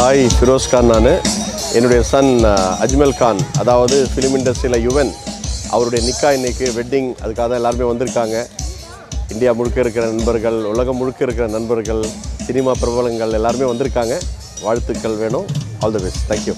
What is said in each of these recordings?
Hi Firoz Khan நான். என்னுடைய Sun Ajmal Khan அதாவது ஃபிலிம் இண்டஸ்ட்ரியில் யுவன். அவருடைய நிக்கா இன்னைக்கு வெட்டிங் அதுக்காக தான் எல்லாருமே வந்திருக்காங்க. இந்தியா முழுக்க இருக்கிற நண்பர்கள் உலகம் முழுக்க இருக்கிற நண்பர்கள் சினிமா பிரபலங்கள் எல்லாருமே வந்திருக்காங்க. வாழ்த்துக்கள் வேணும். ஆல் தி பெஸ்ட் தேங்க்யூ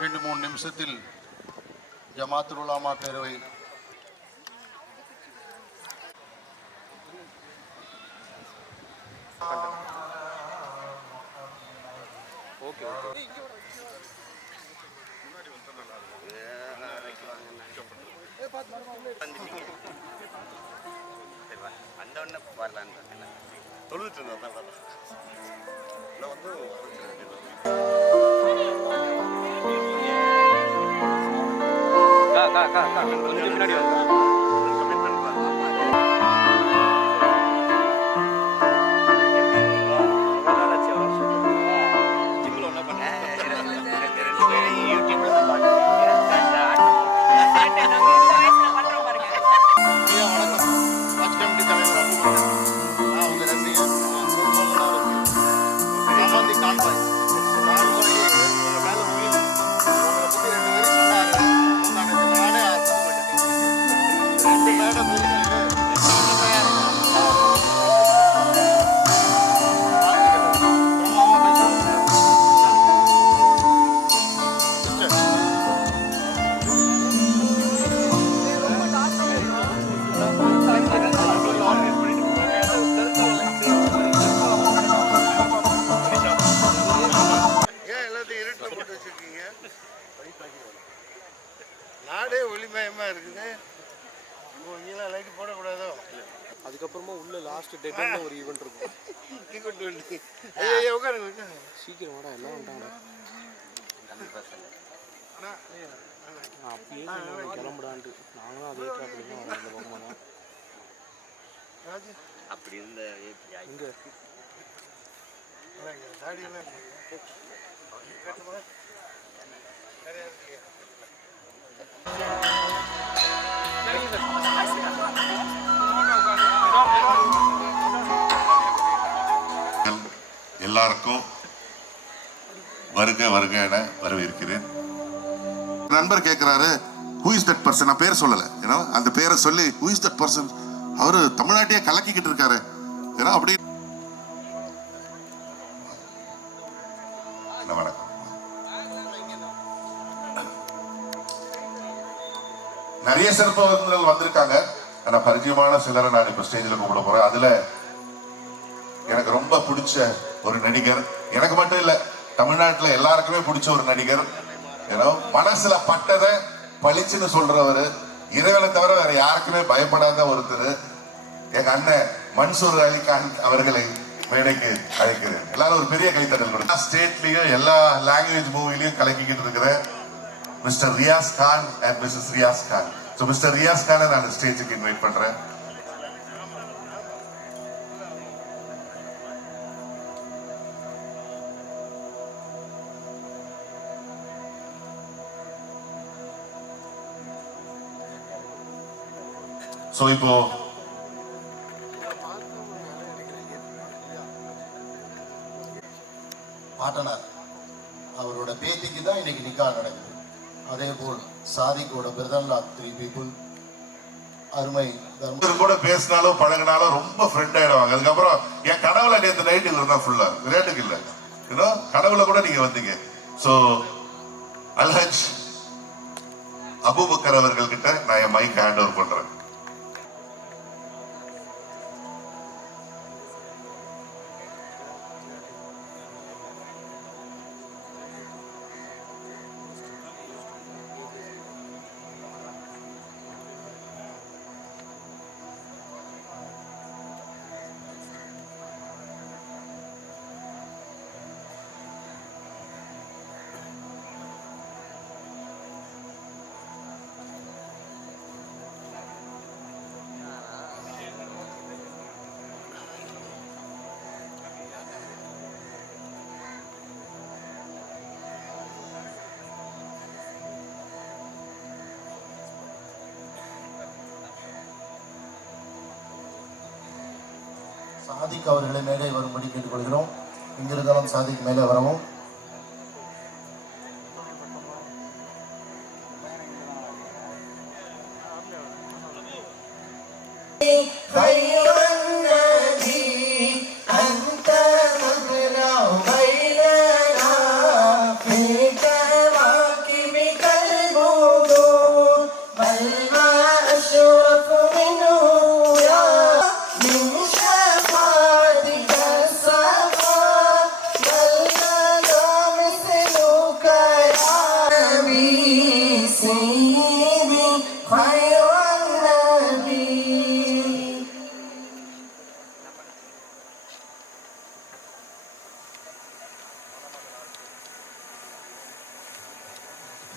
ரெண்டு மூணு நிமிஷத்தில் ஜமாத்துல் உலாமா பேரவை. வந்தோடனே வரலான்னு பார்த்தேன் தொழுதுட்டு இருந்தேன் か、か、か、か、か、か、か、か、か、か、か、か、か、அண்ணா, நான் அப்பயே கிளம்புடான்ட்டு. நாங்களும் அதே ட்ராஃபிக் தான் பக்கமாக ராஜு. அப்படி இருந்த எப்படி? ஆகி வருக வருக என வரவேற்கிறேன். நண்பர் கேட்கிறாரு ஹூ இஸ் தட் பர்சன் நான் பேர் சொல்லலை. ஏன்னா அந்த பேரை சொல்லி ஹூ இஸ் தட் பர்சன் அவர் தமிழ்நாட்டையே கலக்கிக்கிட்டு இருக்காரு. ஏன்னா அப்படி வணக்கம். நிறைய சிறப்பு விருந்தினர்கள் வந்திருக்காங்க. ஆனா பரிச்சயமான சிலரை நான் இப்ப ஸ்டேஜில் கூப்பிட போறேன். அதுல எனக்கு ரொம்ப பிடிச்ச ஒரு நடிகர் எனக்கு மட்டும் இல்லை தமிழ்நாட்டில் எல்லாருக்குமே பிடிச்ச ஒரு நடிகர். ஏன்னா மனசுல பட்டதை பளிச்சுன்னு சொல்றவர். இறைவனை தவிர வேற யாருக்குமே பயப்படாத ஒருத்தர். எங்க அண்ணன் மன்சூர் அலிகான் அவர்களை மேடைக்கு அழைக்கிறேன். எல்லாரும் ஒரு பெரிய கைத்தட்டல் கொடுங்க. ஸ்டேட்லயும் எல்லா லாங்குவேஜ் மூவிலையும் கலக்கிக்கிட்டு இருக்கிற mister Riyaz Khan and missus Riyaz Khan. So mister Riyaz கானை நான் ஸ்டேஜுக்கு இன்வைட் பண்றேன். ஸோ இப்போ பாட்டனார் அவரோட பேத்திக்கு தான் இன்னைக்கு நிக்கா நடக்குது. அதே போல் சாதிக்கோட பிரதன்லாக் த்ரீ பீப்புள் அருமை தர்ம இவர் கூட பேசினாலும் பழகினாலும் ரொம்ப ஃப்ரெண்ட் ஆயிடுவாங்க. அதுக்கப்புறம் என் கனவுல நேற்று நைட் இவர் தான் ஃபுல்லா விளையாட்டுக்கு இல்லை. ஏன்னா கனவுல கூட நீங்க வந்தீங்க. ஸோ அல்ஹஜ் அபூபக்கர் அவர்கள் கிட்ட நான் என் மைக் ஹேண்ட் ஓவர் பண்றேன். சாதிக் அவர்களை மேலே வரும்படி கேட்டுக்கொள்கிறோம் இங்கிருந்தாலும் சாதிக் மேலே வரவும் Bye.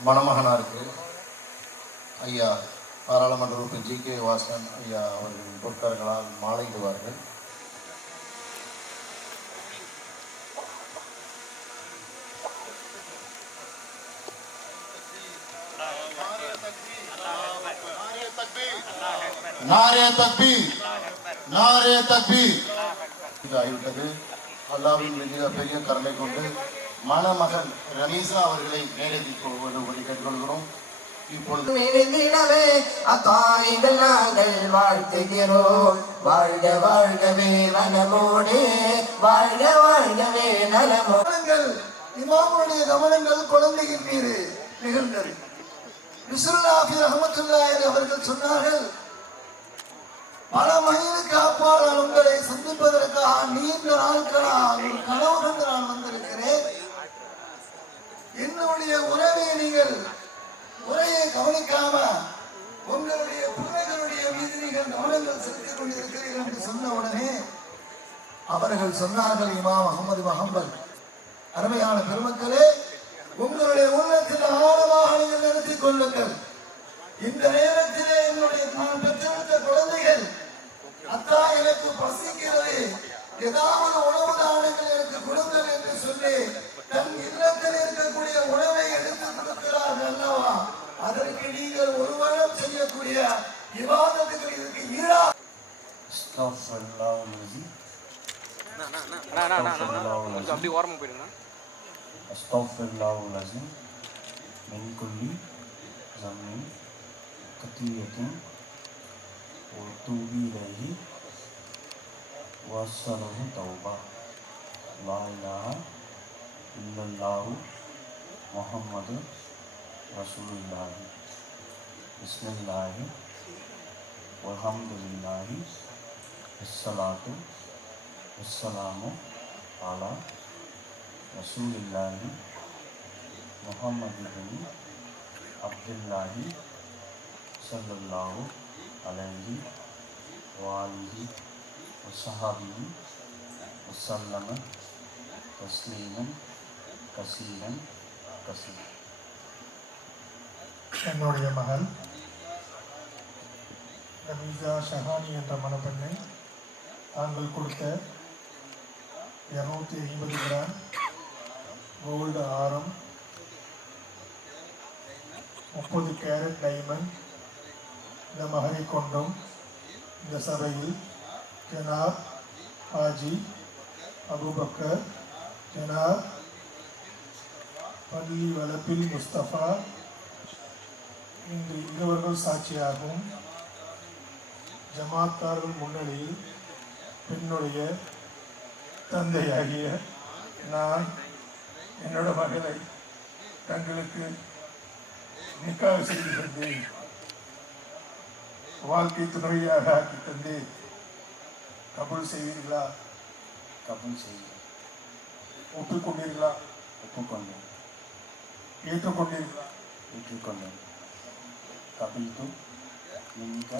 மணமகனாருக்கு ஐயா பாராளுமன்ற உறுப்பினர் ஜி கே வாசன் ஐயா அவர்களின் பொற்காரர்களால் மாலையிடுவார்கள் நாரே தக்பி நாரே தக்பி ஆகிவிட்டது அல்லாவின் மிக பெரிய கருணை கொண்டு மணமகன் ரனீசா அவர்களை மேடைக்கு வரும்படி கேட்டுக்கொள்கிறோம். இப்பொழுது இருந்திடவே அத்தாய்கள் நாங்கள் வாழ்த்துகிறோம் வாழ்க வாழ்கவே வனமோடு வாழ்க வாழ்கவே நலமோ கவனங்கள் இமாமுடைய கவனங்கள் குழந்தையின் மீது நிகழ்ந்தது. விசுல்லாஹி ரஹமத்துல்லாஹி அவர்கள் சொன்னார்கள் பல மைலுக்கு அப்பால் உங்களை சந்திப்பதற்காக நீண்ட நாட்களாக ஒரு கனவு கண்டு நான் வந்திருக்கிறேன். என்னுடைய உறவை நீங்கள் உரையை கவனிக்காம உங்களுடைய பிள்ளைகளுடைய மீது நீங்கள் கவனங்கள் செலுத்திக் கொண்டிருக்கிறீர்கள் என்று சொன்ன உடனே அவர்கள் சொன்னார்கள் இமாம் அகமது மஹம்பல் அருமையான பெருமக்களே உங்களுடைய உள்ளத்தில் ஆழமாக நீங்கள் நிறுத்திக் கொள்ளுங்கள். இந்த நேரத்திலே என்னுடைய நான் பெற்றெடுத்த குழந்தைகள் அத்தா எனக்கு பசிக்கிறது. ஏதாவது உணவு தானங்கள் எனக்கு கொடுங்கள் என்று சொல்லி தன் இல்லத்தில் இருக்கக்கூடிய உணவை எடுத்து கொடுக்கிறார்கள் அல்லவா அதற்கு நீங்கள் ஒரு வருடம் செய்யக்கூடிய விவாதத்துக்கு இதுக்கு ஈடா அண்ணா அண்ணா அண்ணா அண்ணா கொஞ்சம் அப்படியே ஓரமாக போயிடுங்கண்ணா أستغفر الله العظيم من كل ذنب خطيئة وأتوب إليه وأستغفره توبة لا إله إلا الله محمد رسول الله بسم الله والحمد لله الصلاة والسلام على ரசூலில்லாஹி முஹம்மது பின் அப்துல்லாஹி ஸல்லல்லாஹு அலைஹி வாலிஹி வஸஹாபிஹி வஸல்லம தஸ்லீமன் கசீரன் கசீர் என்னுடைய மகள் ரமீசா ஷஹானி என்ற மணப்பெண்ணை தாங்கள் கொடுத்த இரநூத்தி ஐம்பது கிராம் கோல்டு ஆரம் முப்பது கேரட் டைமண்ட் இந்த மகரை கொண்டும் இந்த சபையில் ஜனாப் ஹாஜி அபுபக்கர் ஜனாப் பள்ளி வளப்பில் முஸ்தபா இன்று இருவர்கள் சாட்சியாகவும் ஜமாத்தார்கள் முன்னிலையில் பெண்ணுடைய தந்தையாகிய நான் என்னோட மகளை தங்களுக்கு நிக்காக செய்து தந்தேன். வாழ்க்கை துணையாக ஆக்கி தந்தேன். கபூல் செய்வீர்களா? கபூல் செய்கிறேன் ஒப்புக்கொண்டீர்களா? ஒப்புக்கொண்டேன். ಇಳಿದುಕೊಂಡಿಲ್ಲ ಇಟ್ಟುಕೊಂಡ ಕಪಿತು लिंग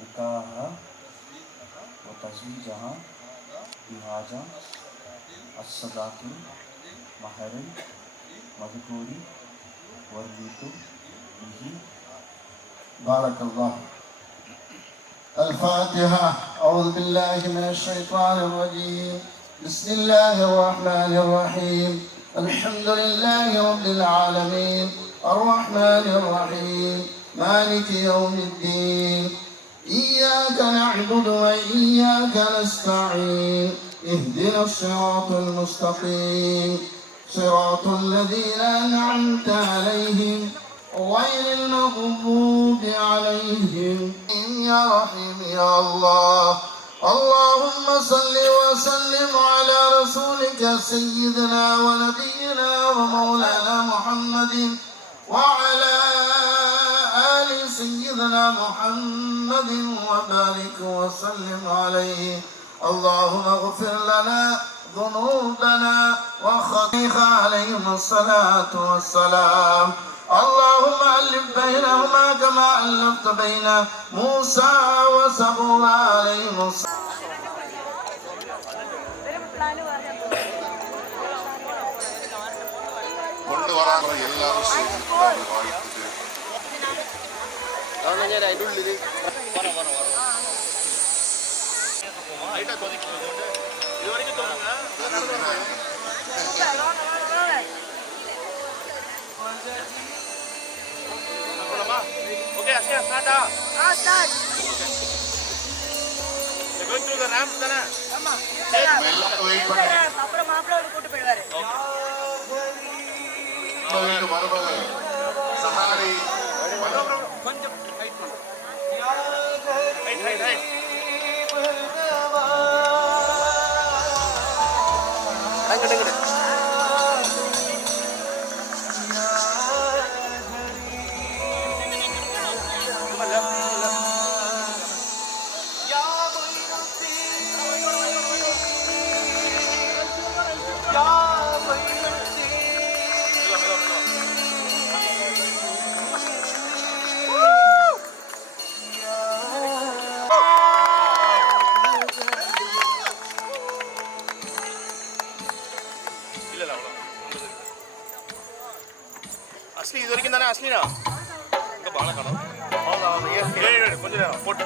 निकाह व तस्वीर जहाँ लिहाजा असदाकिल महरम मजकूरी वर्गीतु बिही بارك الله الفاتحة أعوذ بالله من الشيطان الرجيم بسم الله الرحمن الرحيم الحمد لله رب العالمين. الرحمن الرحيم. مالك يوم الدين. إياك نعبد وإياك نستعين. اهدنا الصراط المستقيم. صراط الذين أنعمت عليهم غير المغضوب عليهم. يا رحيم يا الله. اللهم صل وسلم على رسولك سيدنا ونبينا ومولانا محمد وعلى آل سيدنا محمد وبارك وسلم عليه. اللهم اغفر لنا ذنوبنا وخطيخ عليهم الصلاة والسلام. اللهم ألف بينهما كما ألفت بين موسى وسبور عليهم الصلاة Oke, dulu deh. Kita mana? Okay, Asya, start start. You're going through the ramps, Dana? Amma. Wait, Okay. வீட்டு மருமகள் சஹாரி ரைட் ரைட் ரைட் ಅಶ್ಲಿ ಇದು ವರೆಗಿಂದ ಅಶ್ಲಿನಾ ಭಾಳ ಕಾಣೋ ಹೌದಾ ಹೌದು ಏನು ಹೇಳಿ ಬಂದಿದೆ ಫೋಟೋ